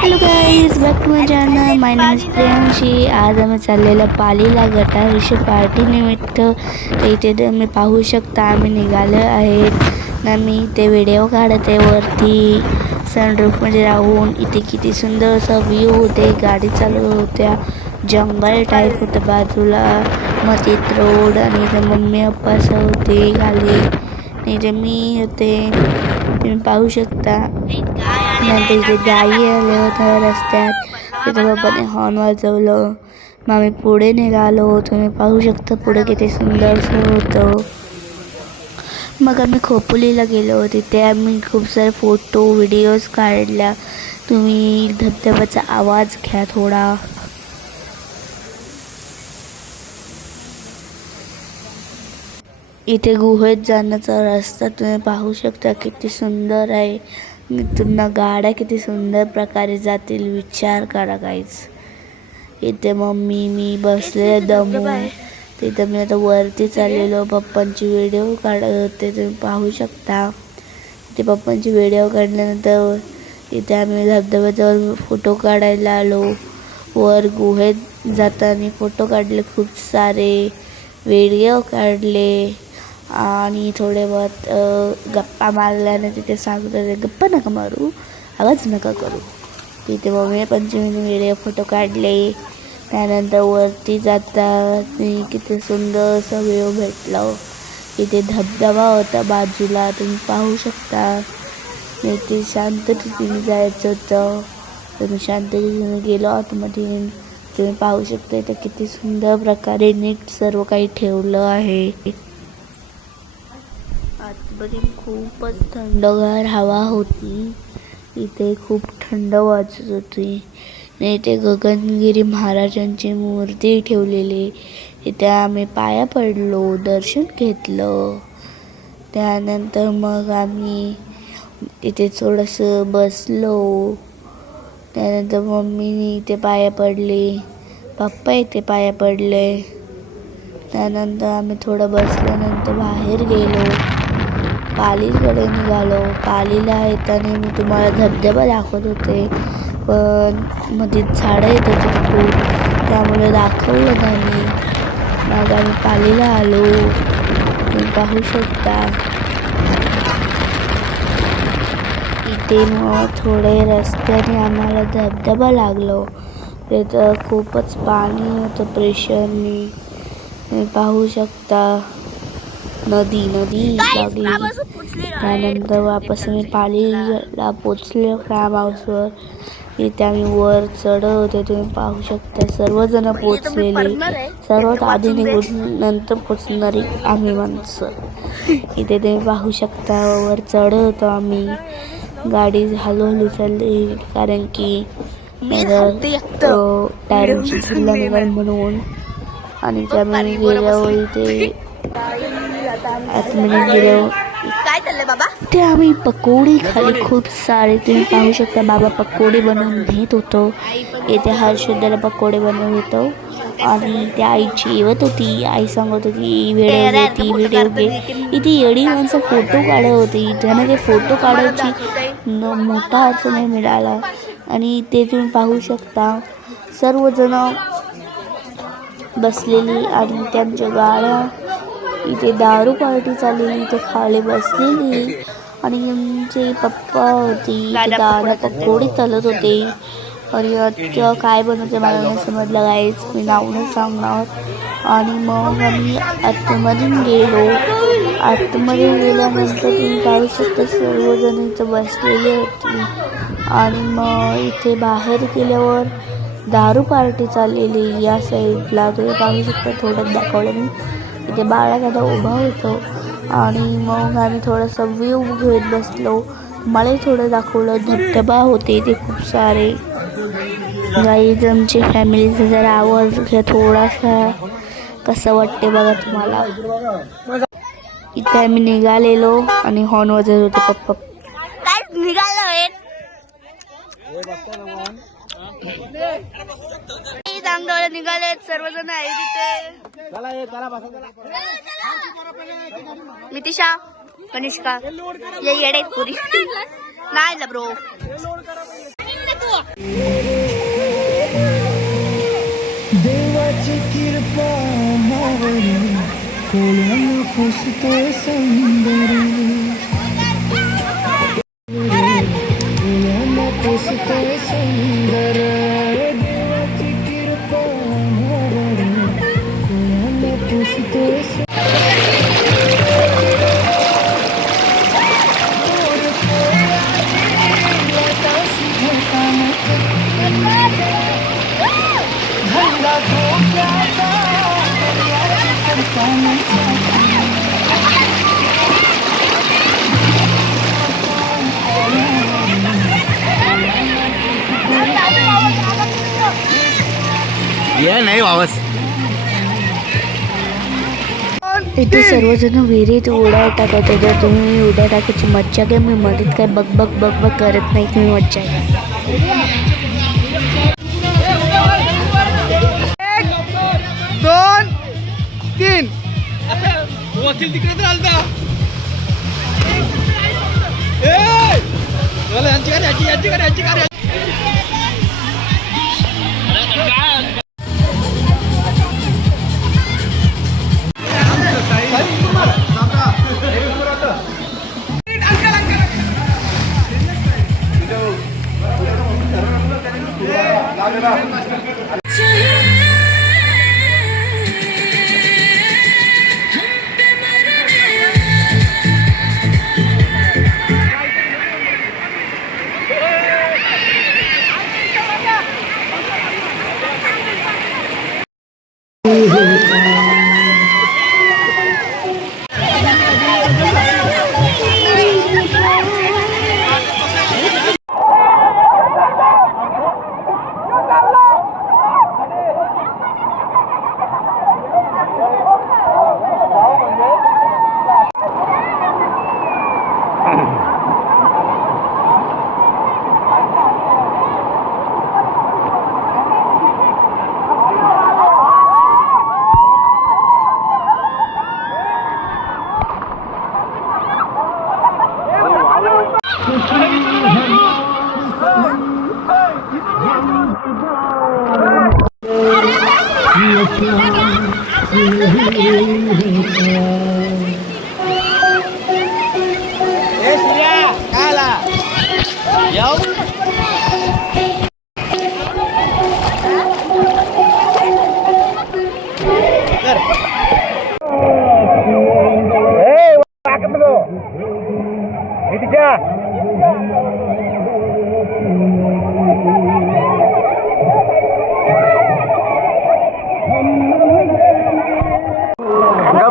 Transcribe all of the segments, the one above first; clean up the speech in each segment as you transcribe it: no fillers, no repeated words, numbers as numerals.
Hello guys, back to my channel. My name is Priyanshi. आज आम्ही चाललेलं पालीला गटाविषयी पार्टी निमित्त. इथे तुम्ही पाहू शकता आम्ही निघालो आहेत ना. मी ते व्हिडिओ काढते वरती सनरूफमध्ये राहून. इथे किती सुंदर असा व्ह्यू होते. गाडी चालू होत्या, जंगल टाईप होतं बाजूला, मधीत रोड आणि इथे मम्मी पप्पा असं होते खाली. इथे मी होते, तुम्ही पाहू शकता. नंतर इथे गाई आले होत्या रस्त्यात. तिथे बाबाने हॉर्न वाजवलं. मग आम्ही पुढे निघालो. तुम्ही पाहू शकता पुढे किती सुंदरसं होतं. मग आम्ही खोपोलीला गेलो. तिथे आम्ही खूप सारे फोटो व्हिडिओज काढल्या. तुम्ही धबधब्याचा आवाज घ्या थोडा. इथे गुहेत जाण्याचा रस्ता तुम्ही पाहू शकता किती सुंदर आहे. इथून गाड्या किती सुंदर प्रकारे जातील विचार करा गाईज. इथे मम्मी मी बसले दमून. तिथं मी आता वरती चाललेलो, पप्पांची व्हिडिओ काढत होते. तुम्ही पाहू शकता ते पप्पांची व्हिडिओ काढल्यानंतर इथे आम्ही धबधब्याजवळ फोटो काढायला आलो. वर गुहेत जाताना फोटो काढले, खूप सारे व्हिडिओ काढले आणि थोडे बहुत गप्पा मारल्याने तिथे सांगत होते गप्पा नका मारू, आवाज नका करू. तिथे मम्मी पंचमीने व्हिडिओ फोटो काढले. त्यानंतर वरती जातात किती सुंदर असं व्ह्यू भेटलं. इथे धबधबा होता बाजूला, तुम्ही पाहू शकता. इथे शांततेने जायचं होतं, तुम्ही शांततेने गेलो आतमध्ये. तुम्ही पाहू शकता इथे किती सुंदर प्रकारे नीट सर्व काही ठेवलं आहे. आतमध्ये खूपच थंडगार हवा होती. इथे खूप थंड वाजत होती. इथे गगनगिरी महाराजांची मूर्ती ठेवलेली. इथे आम्ही पाया पडलो, दर्शन घेतलं. त्यानंतर मग आम्ही इथे थोडंसं बसलो. त्यानंतर मम्मीने इथे पाया पडले, पप्पा इथे पाया पडले. त्यानंतर आम्ही थोडं बसल्यानंतर बाहेर गेलो, पालीकडे निघालो. पालीला येताना मी तुम्हाला धबधबा दाखवत होते, पण मध्ये झाडं येत होते खूप, त्यामुळे दाखवलं नाही. मग आम्ही पालीला आलो, तुम्ही पाहू शकता. इथे मग थोडे रस्त्याने आम्हाला धबधबा लागलो. तिथं खूपच पाणी होतं प्रेशरने, तुम्ही पाहू शकता. नदी लागली. त्यानंतर वापस आम्ही पालीला पोचलो फार्म हाऊसवर. इथे आम्ही वर चढत होते, तुम्ही पाहू शकता. सर्वजण पोचलेले, सर्वात आधी निघून नंतर पोचणारी आम्ही माणसं. इथे तुम्ही पाहू शकता वर चढत होतो आम्ही. गाडी हळूहळू चालली कारण की टायरची झुल्ला निघाल म्हणून. आणि त्यामुळे गेल्यावर इथे आतमध्ये गेलो. ते आम्ही पकोडी खाली खूप सारे, तुम्ही पाहू शकता. बाबा पकोडी बनवून घेत होतो. इथे हर्षदाला पकोडे बनवत होतो आणि त्या आईची येवत होती. आई सांगत होती व्हिडिओ घे, ती व्हिडिओ घे. इथे येडी माणसं फोटो काढत होती. त्यांना ते फोटो काढायची मोठा अर्थ नाही मिळाला. आणि ते तुम्ही पाहू शकता सर्वजण बसलेली आणि त्यांच्या गाड्या. इथे दारू पार्टी चाललेली, इथे खाली बसलेली आणि आमचे पप्पा होती. इथे दादा पकोडी तळत होते. आणि आता काय बनवते मला नाही समजलं गाईच, मी नाव सांगणार. आणि मग आम्ही आतमध्ये गेलो. आतमध्ये गेल्यानंतर तुम्ही पाहू शकता सर्वजण इथं बसलेली होती. आणि मग इथे बाहेर गेल्यावर दारू पार्टी चाललेली या साईडला, तुम्ही पाहू शकता. थोडं दाखवलं मी. इथे बाळादादा उभा होतो. आणि मग आम्ही थोडंसं व्ह्यू घेत बसलो. मलाही थोडं दाखवलं. धबधबा होते इथे खूप सारे. गाईज आमची फॅमिलीचा जरा आवाज घ्या थोडासा, कसं वाटते बघा तुम्हाला. इथे आम्ही निघालेलो आणि हॉर्न वाजत होते पप्पा. काय निघालो निघाले सर्वजण आहे तिथे. मितिशा, कनिष्का, ये येडे पुरी नाही ब्रो. देवाची कृपा मावर कोल्यानं पुसतोय सुंदर कोल्यानं पुसतोय सुंदर देवाची कृपा मावर कोल्यानं पुसतोय ये नाही वावस. इथे सर्वजण विहिरीत उड्या टाकत होते. जर तुम्ही उड्या टाकायची मज्जा घ्या. मी मध्येच काय बग बग बग बग करत नाही. तुम्ही मज्जा घ्या. 1 2 3 वकील तिकडे आलता. यांची गाडी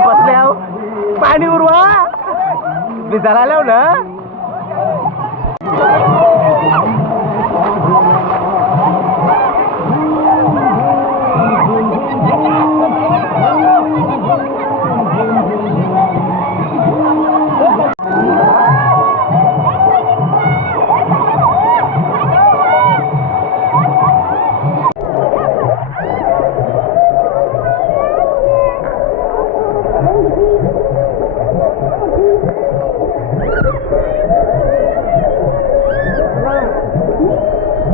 बसले आहो. पाणी उरवा भिजायला आलो ना.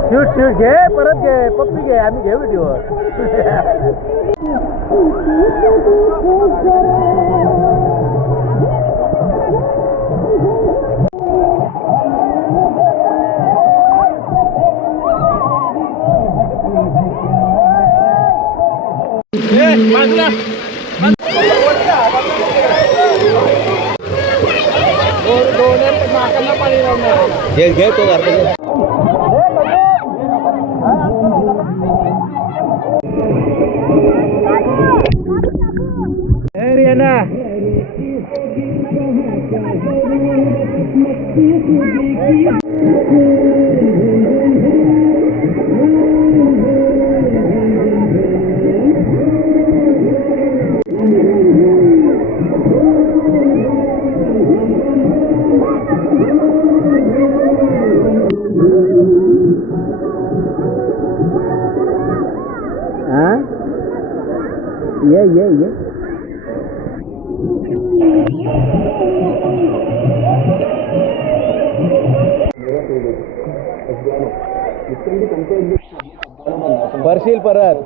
शूट घे परत घे पप्पी घे आम्ही घेऊ व्हिडिओ. घे तो ये भरशील परत.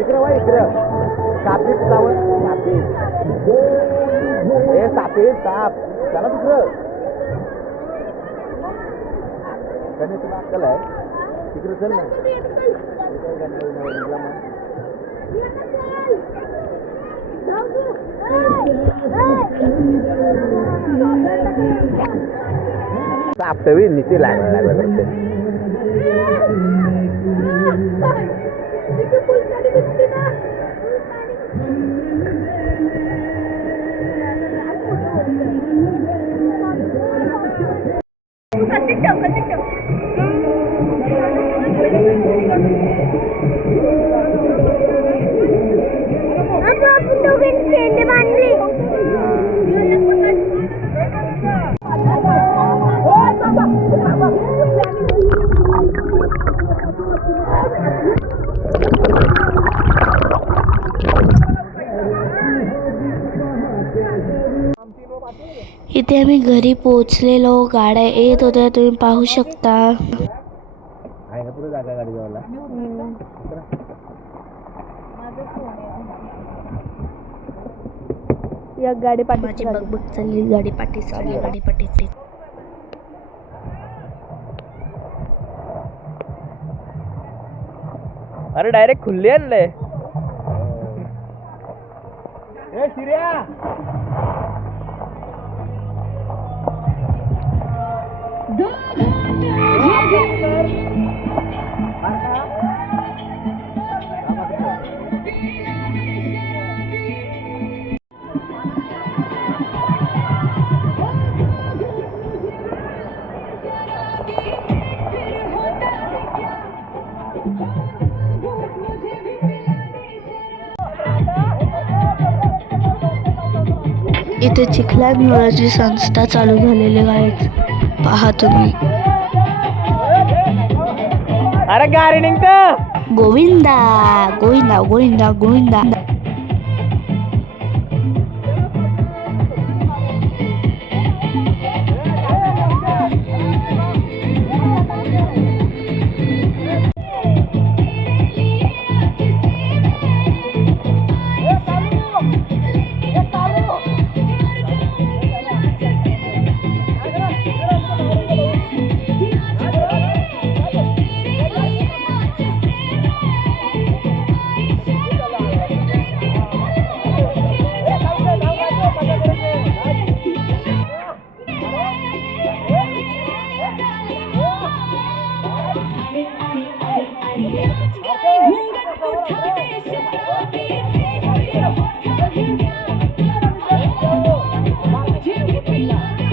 इकडे वा इकडं सापीत जावं सापीत हे सापीत साप चला तिकडं गणेश तुला अक्कल आहे तिकडे चल ना साप तवी नीचे लागला इथे आम्ही घरी पोहोचलेलो. गाड्या येत होत्या, तुम्ही पाहू शकता. आहे ना पुढे जागा गाडी जायला. या गाडी पाठी बघ चालली, गाडी पाठी चालली, गाडी पाठी. अरे डायरेक्ट खुल्ले आणलंय. ए शिर्या इथे चिखलांवरची संस्था चालू झालेली आहे, पहा तुम्ही. अरे गाडी निघतं. गोविंदा गोविंदा गोविंदा गोविंदा.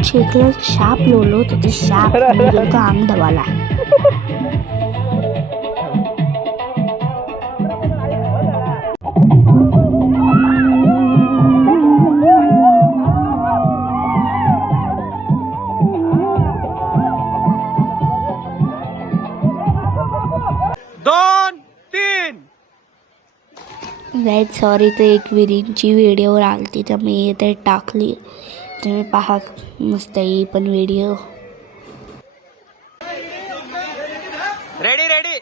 चिखलात शाप लोलो तिथे शाप गेलतो अंग दबाला. गाईज सॉरी, ते एक विहिरींची व्हिडिओ आलती तर मी इथे टाकली. तुम्ही पहा, मस्त आहे पण व्हिडिओ. Ready ready.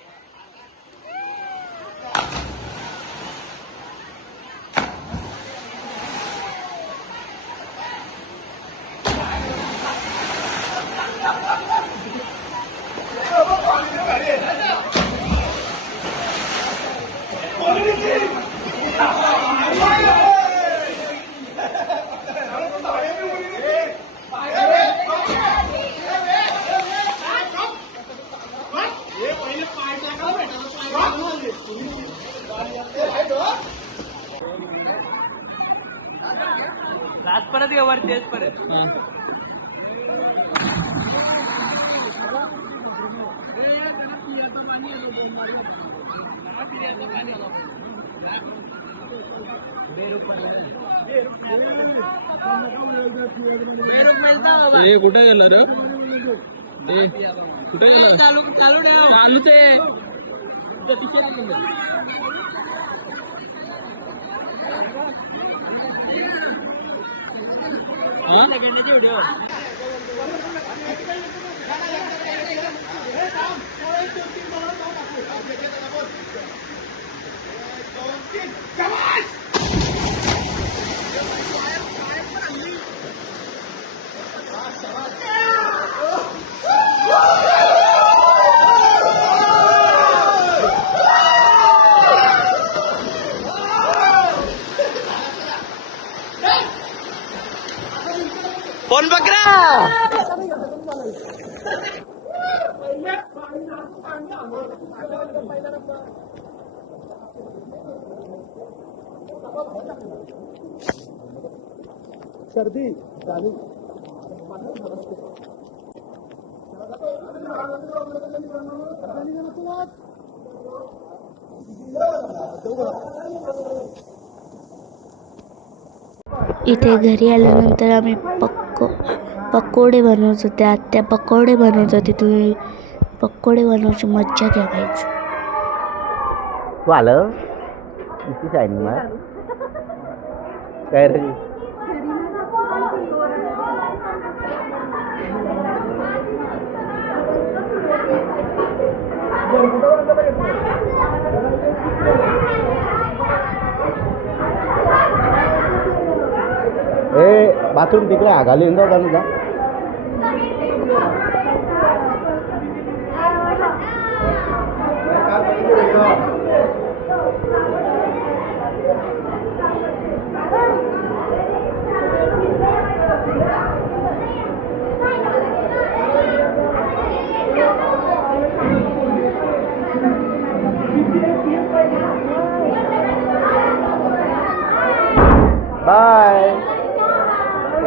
परत ये वरती परत. कुठे गेला रे? चालू ते फोन पकड़ा सर्दी चालू इथे घरी आल्यानंतर आम्ही पकोडे बनवत होते. आत्या पकोडे बनवत होते. तुम्ही पकोडे बनवायची मज्जा घ्या गाईज. तू आलं किती शायनिंग मार काय रे ए बाथरूम तिकडे आगाली जाऊ का जा बाय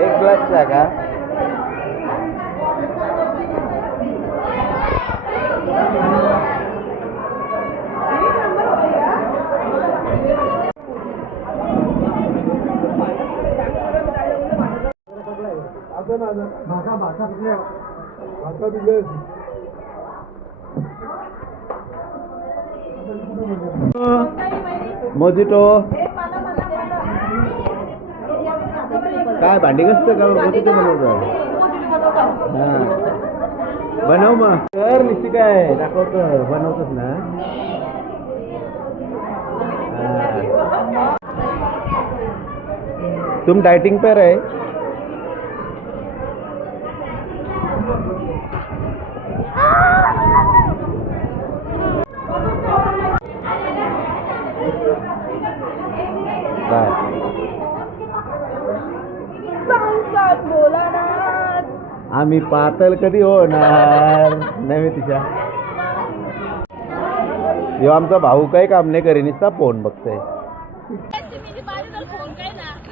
एक ग्लास चा का मोजिटो काय भांडी कसं का मोजिटो बनवतो हां बनव मग तर निश्चित काय दाखवतो बनवतोस ना तुम डाइटिंग पर है आम्ही पातळ कधी होणार नाही तिच्या जेव्हा आमचा भाऊ काही काम नाही करे नुसता फोन बघतोय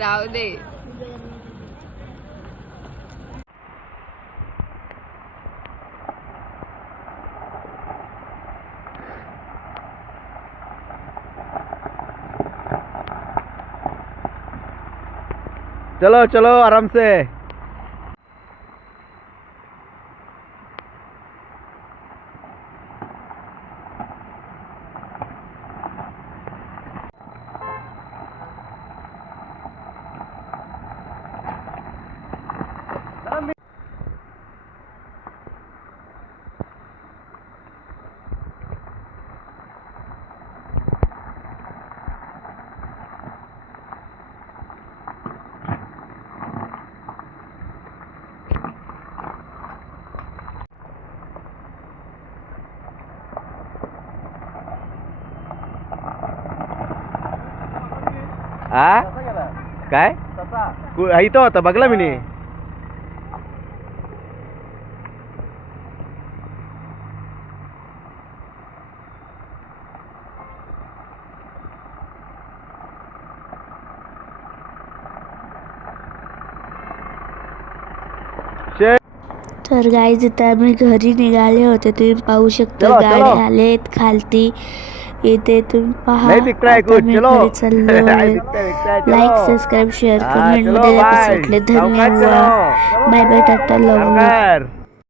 राहू दे चलो चलो आराम से आ काय इथं होता बघला मी तर गाईज इथे आम्ही घरी निघाले होते. तुम्ही पाहू शकता चलो, गाड्या चलो. आलेत खालती. इथे तुम्ही पहा नहीं दिख रहा है आता कुछ, मी चलो. घरी चाललोय. चलो. लाईक सबस्क्राईब शेअर हाँ, कमेंट चलो, मध्ये बाय. सांगितले सावकाश धन्यवाद. चलो. Bye bye ta-ta love. सावकार.